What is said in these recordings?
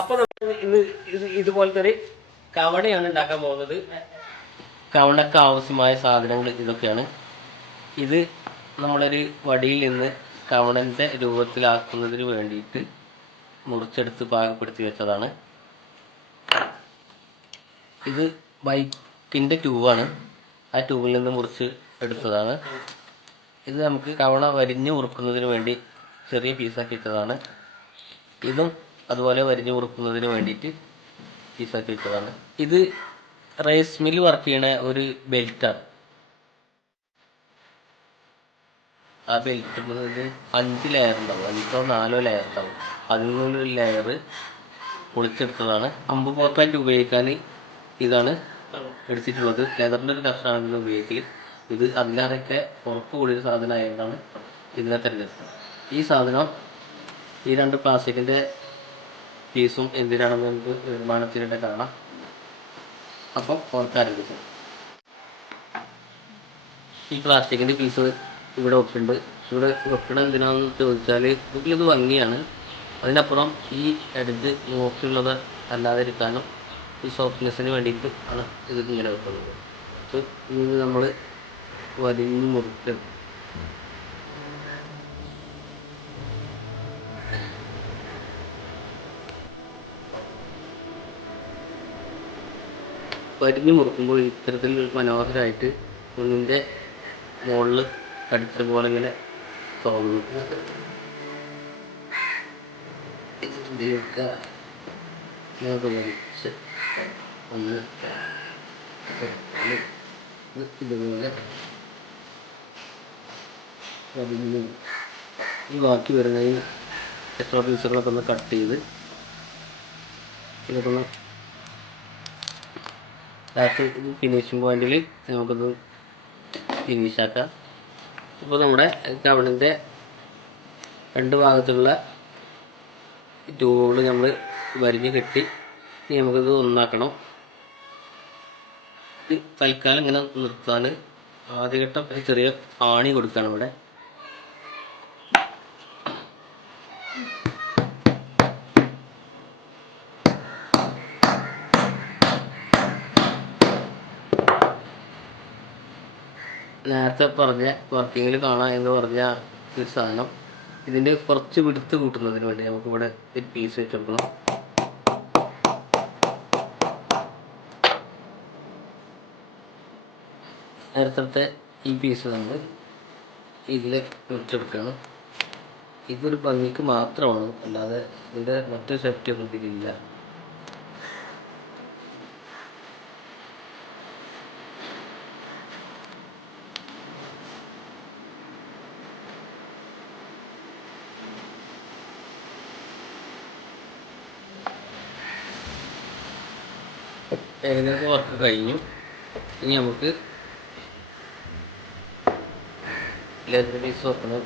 അപ്പോൾ നമ്മൾ ഇന്ന് ഇതുപോലത്തെ ഒരു കവണയാണ് ഉണ്ടാക്കാൻ പോകുന്നത്. കവണക്ക് ആവശ്യമായ സാധനങ്ങൾ ഇതൊക്കെയാണ്. ഇത് നമ്മളൊരു വടിയിൽ നിന്ന് കവണൻ്റെ രൂപത്തിലാക്കുന്നതിന് വേണ്ടിയിട്ട് മുറിച്ചെടുത്ത് പാകപ്പെടുത്തി വെച്ചതാണ്. ഇത് ബൈക്കിൻ്റെ ട്യൂബാണ്. ആ ട്യൂബിൽ നിന്ന് മുറിച്ച് എടുത്തതാണ്. ഇത് നമുക്ക് കവണ വരിഞ്ഞ് മുറുക്കുന്നതിന് വേണ്ടി ചെറിയ പീസാക്കി വെച്ചതാണ്. ഇതും അതുപോലെ വരിഞ്ഞ് മുറുക്കുന്നതിന് വേണ്ടിയിട്ട് പീസാക്കി വെച്ചതാണ്. ഇത് റൈസ് മില്ല് വർക്ക് ചെയ്യണ ഒരു ബെൽറ്റാണ്. ആ ബെൽറ്റ് 5 ലെയർ ഉണ്ടാവും, 5 or 4 ലെയർ ഉണ്ടാവും. അതിൽ നിന്നൊരു ലെയർ പൊളിച്ചെടുത്തതാണ്. അമ്പ് പോർക്കായിട്ട് ഉപയോഗിക്കാൻ ഇതാണ് എടുത്തിട്ടുള്ളത്. ലെതറിൻ്റെ ഒരു കഷ്ണമാണ് ഇത് ഉപയോഗിക്കൽ. ഇത് അതിലാറൊക്കെ ഉറപ്പ് കൂടിയൊരു സാധനമായതുകൊണ്ടാണ് ഇതിനെ തിരഞ്ഞെടുത്തത്. ഈ സാധനം, ഈ 2 പ്ലാസ്റ്റിക്കിൻ്റെ പീസും എന്തിനാണെന്ന് നമുക്ക് നിർമ്മാണത്തിനിടെ കാണാം. അപ്പം ഓർക്കാരംഭിച്ചത് ഈ പ്ലാസ്റ്റിക്കിൻ്റെ പീസ് ഇവിടെ വെക്കുന്നുണ്ട്. ഇവിടെ വെക്കണം എന്തിനാണെന്ന് ചോദിച്ചാൽ ഇത് ഭംഗിയാണ്. അതിനപ്പുറം ഈ എഡ്ജ് നോക്കിയുള്ളത് അല്ലാതിരിക്കാനും ഈ സോഫ്റ്റ്നെസ്സിന് വേണ്ടിയിട്ട് ആണ് ഇത് ഇങ്ങനെ വെക്കുന്നത്. അപ്പോൾ ഇത് നമ്മൾ വലിഞ്ഞ് മുറിക്കും. വരിഞ്ഞ് മുറുക്കുമ്പോൾ ഇത്തരത്തിൽ മനോഹരമായിട്ട് ഒന്നിൻ്റെ മുകളിൽ അടിച്ച പോലെ ഇങ്ങനെ തോന്നുന്നു. വലിച്ച് ഒന്ന് ഇതുപോലെ വരിഞ്ഞ് ഈ ബാക്കി വരുന്ന ഈ എക്സ്ട്രാ പീസുകളൊക്കെ ഒന്ന് കട്ട് ചെയ്ത് ഇതൊക്കെ ഒന്ന് ലാസ്റ്റ് ഫിനിഷിങ് പോയിന്റിൽ നമുക്കൊന്ന് ഫിനിഷാക്കാം. ഇപ്പോൾ നമ്മുടെ കവണിൻ്റെ 2 ഭാഗത്തുള്ള ട്യൂബുകൾ നമ്മൾ വരിഞ്ഞ് കെട്ടി നമുക്കിത് ഒന്നാക്കണം. തൽക്കാലം ഇങ്ങനെ നിർത്താൻ ആദ്യഘട്ടം ചെറിയ ആണി കൊടുക്കുകയാണ് ഇവിടെ. നേരത്തെ പറഞ്ഞ വർക്കിങ്ങിൽ കാണാം എന്ന് പറഞ്ഞ ഒരു സാധനം, ഇതിൻ്റെ കുറച്ച് വിടുത്ത് കൂട്ടുന്നതിന് വേണ്ടി നമുക്കിവിടെ ഒരു പീസ് വെച്ചെടുക്കണം. നേരത്തെ ഈ പീസ് നമ്മൾ ഇതിൽ വെച്ചെടുക്കണം. ഇതൊരു ഭംഗിക്ക് മാത്രമാണ്, അല്ലാതെ ഇതിൻ്റെ മറ്റൊരു സേഫ്റ്റി ഒന്നും ഇതിലില്ല. ഏകദേശം വർക്ക് കഴിഞ്ഞു. ഇനി നമുക്ക് ലെതർ പീസ് വെക്കണം.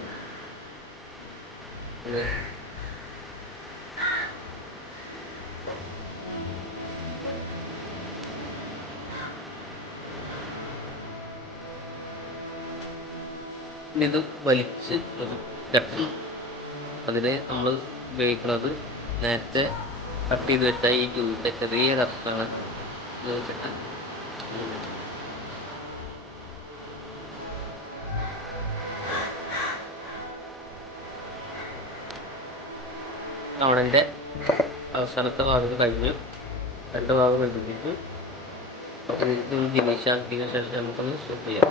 ഇത് വലിച്ച് കെട്ടണം. അതിന് നമ്മൾ ഉപയോഗിക്കുന്നത് നേരത്തെ കട്ട് ചെയ്ത് വെച്ച ഈ ട്യൂബിൻ്റെ ചെറിയ കഷ്ണമാണ് ഉപയോഗിച്ചിട്ട് കവണൻ്റെ അവസാനത്തെ ഭാഗത്ത് കഴിഞ്ഞു. 2 ഭാഗം എടുത്തിട്ട് ഇത് ഫിനിഷാക്കിയതിന് ശേഷം നമുക്കൊന്ന് സ്റ്റോപ്പ് ചെയ്യാം.